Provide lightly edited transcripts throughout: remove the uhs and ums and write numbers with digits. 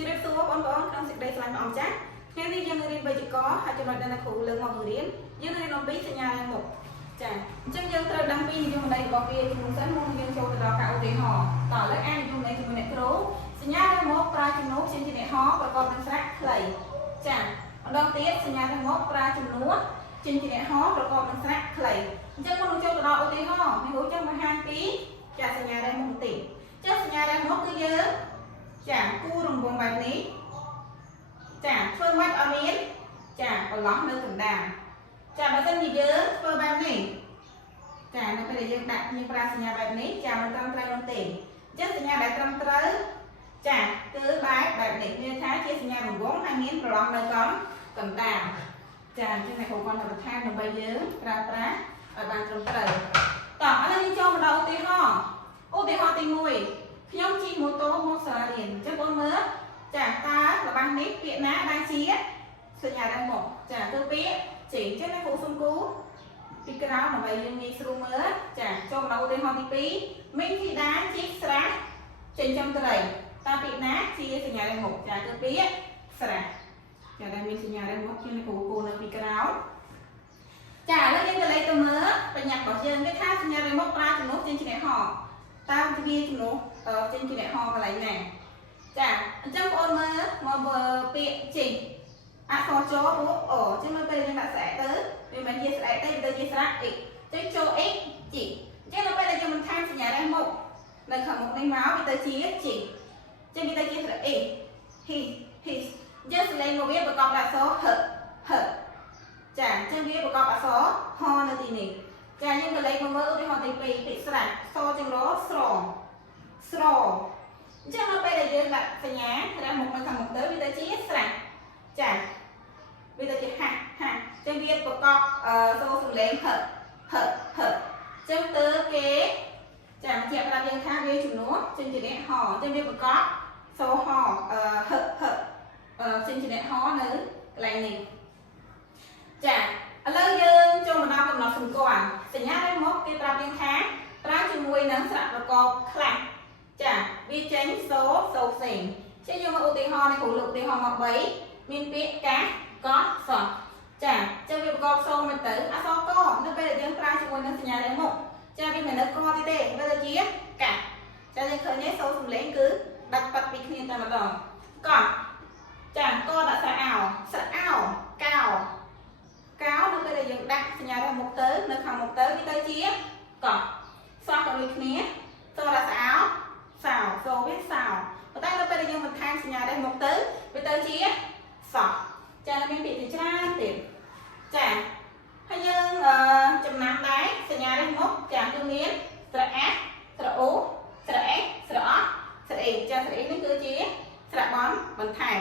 ជម្រាបសួរបងប្អូនក្នុងសេចក្តីស្រឡាញ់បងចាស់ថ្ងៃនេះយើងរៀនវេយ្យាករណ៍ហើយចំណុចដែលអ្នកគ្រូលើកមកបង្រៀនយើងរៀនអំពីសញ្ញារាងមុខចាអញ្ចឹងយើងត្រូវដឹងពីនិយមន័យរបស់វាជាមុនសិនមុនយើងចូលទៅដល់ការឧទាហរណ៍តឥឡូវអាននិយមន័យជាមួយអ្នកគ្រូសញ្ញារាងមុខប្រើជំនួសជាអ្នកហោប្រកបនឹងស្រៈខ្លីចាម្ដងទៀតសញ្ញារាងមុខប្រើជំនួសជាអ្នកហោប្រកបនឹងស្រៈខ្លីអញ្ចឹងមុននឹងចូលទៅដល់ឧទាហរណ៍អ្នកគ្រូចង់បង្ហាញពីចាសញ្ញារាងមុខបន្តិចចាសញ្ញារាងមុខគឺយើងចាគូរង្វង់បែបនេះចាធ្វើមិនអត់មានចាបន្លោះនៅកណ្ដាលចាបើសិនជាយើងធ្វើបែបនេះចានៅពេលដែលយើងដាក់យើងប្រើសញ្ញាបែបនេះចាមិនត្រឹមត្រូវនោះទេអញ្ចឹងសញ្ញាដែលត្រឹមត្រូវចាគឺបែបនេះមានថាជាសញ្ញារង្វង់ហើយមានប្រឡោះនៅកណ្ដាលចាអញ្ចឹងអ្នកគ្រូគាត់បន្ថែមដើម្បីយើងប្រើប្រាស់ឲ្យបានត្រឹមត្រូវតោះឥឡូវយើងចូលមកដល់ឧទាហរណ៍ទី1ខ្ញុំជិះម៉ូតូមកសាលារៀនអញ្ចឹងបងមើលចាតើរបស់នេះពាក្យណាដែលជាសញ្ញារាងមុខចាគឺពាក្យជិះអញ្ចឹងអ្នកគ្រូសុំគូពីក្រោមដើម្បីយើងងាយស្រួលមើលចាចូលមកឧទាហរណ៍ទី2មីងធីតាជិះស្រះចិញ្ចឹមត្រីតើពាក្យណាជាសញ្ញារាងមុខចាគឺពាក្យស្រះចាដែលមានសញ្ញារាងមុខជាអ្នកគ្រូគូនៅពីក្រោមចាឥឡូវយើងទៅលេខទៅមើលបញ្ញត្តិរបស់យើងគេថាសញ្ញារាងមុខប្រើជំនួសជាអ្នកហោតើវាជំនួសចេញជាអ្នកហោកន្លែងណាចាអញ្ចឹងបងប្អូនមើលមកពាក្យជិះអក្សរចោព្រោះអូអញ្ចឹងមើលពេលយើងដាក់ស្រែកទៅវាមិនជាស្រែកទេវាទៅជាស្រៈ x អញ្ចឹងចូល x ជីអញ្ចឹងនៅពេលដែលយើងបន្ថែមសញ្ញារាងមុខនៅខាងមុខនេះមកវាទៅជាជីអញ្ចឹងវាទៅជាស្រៈ x his អញ្ចឹងសលេងរបស់វាប្រកបដោយអក្សរ h ចាអញ្ចឹងវាប្រកបអក្សរ h នៅទីនេះចាយើងទៅលេខមកមើលឧទាហរណ៍ទី2ពាក្យស្រៈសជាងរស្រអញ្ចឹងនៅពេលដែលយើងដាក់សញ្ញារាងមុខនៅខាងមុខទៅវាទៅជាស្រៈចាវាទៅជាហាក់អញ្ចឹងវាប្រកបសូរសំឡេងហឹអញ្ចឹងទៅគេចាបញ្ជាក់ប្រាប់យើងថាវាជំនួសជាអ្នកហអញ្ចឹងវាប្រកបសូរហហឹជាអ្នកហនៅកន្លែងនេះចាឥឡូវយើងចូលមកដល់កំណត់សម្គាល់សញ្ញារាងមុខគេប្រាប់យើងថាប្រើជាមួយនឹងស្រៈប្រកបខ្លះចាវាចេញសូផ្សេងជាយកមកឧទាហរណ៍នេះគ្រូលើកឧទាហរណ៍មក3មានពាក្យកាសកសចាចឹងវាប្រកបសូមិនទៅអក្សរកនៅពេលដែលយើងប្រើជាមួយនឹងសញ្ញារាងមុខចាវាមិននៅកទៀតទេវាទៅជាកាសចាយើងឃើញទេសូសំឡេងគឺដាច់ប៉ាត់ពីគ្នាតែម្ដងកចាកដាក់ស្រៈអោកោនៅពេលដែលយើងដាក់សញ្ញារាងមុខទៅនៅខាងមុខទៅវាទៅជាកសោះក៏ដូចគ្នាសូដាក់ស្រៈអោសោសូវាសោប៉ុន្តែនៅពេលដែលយើងបន្ថែមសញ្ញារាងមុខទៅវាទៅជាសោះចាមានពាក្យជាច្រើនទៀតចាហើយយើងចំណាំដែរសញ្ញារាងមុខចាគឺមានស្រៈអស្រៈអូស្រៈអេស្រៈអស្រៈអេចាស្រៈអេនេះគឺជាស្រៈបន្ថែម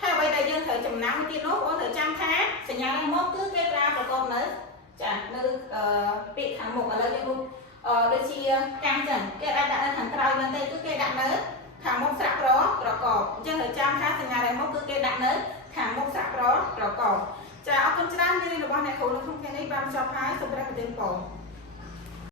ហើយអ្វីដែលយើងត្រូវចំណាំទៀតនោះបងត្រូវចាំថាសញ្ញារាងមុខគឺគេប្រើប្រកបនៅចានៅពាក្យខាងមុខឥឡូវយើងដូចជាកាំចឹងគេអាចដាក់នៅខាងក្រោយហ្នឹងទេគឺគេដាក់នៅខាងមុខស្រៈប្រកបអញ្ចឹងត្រូវចាំថាសញ្ញារាងមុខគឺគេដាក់នៅខាងមុខស្រៈប្រកបចាអរគុណច្រើនមេរៀនរបស់អ្នកគ្រូនៅក្នុងថ្ងៃនេះបានចប់ហើយសូមព្រះប្រទានពរ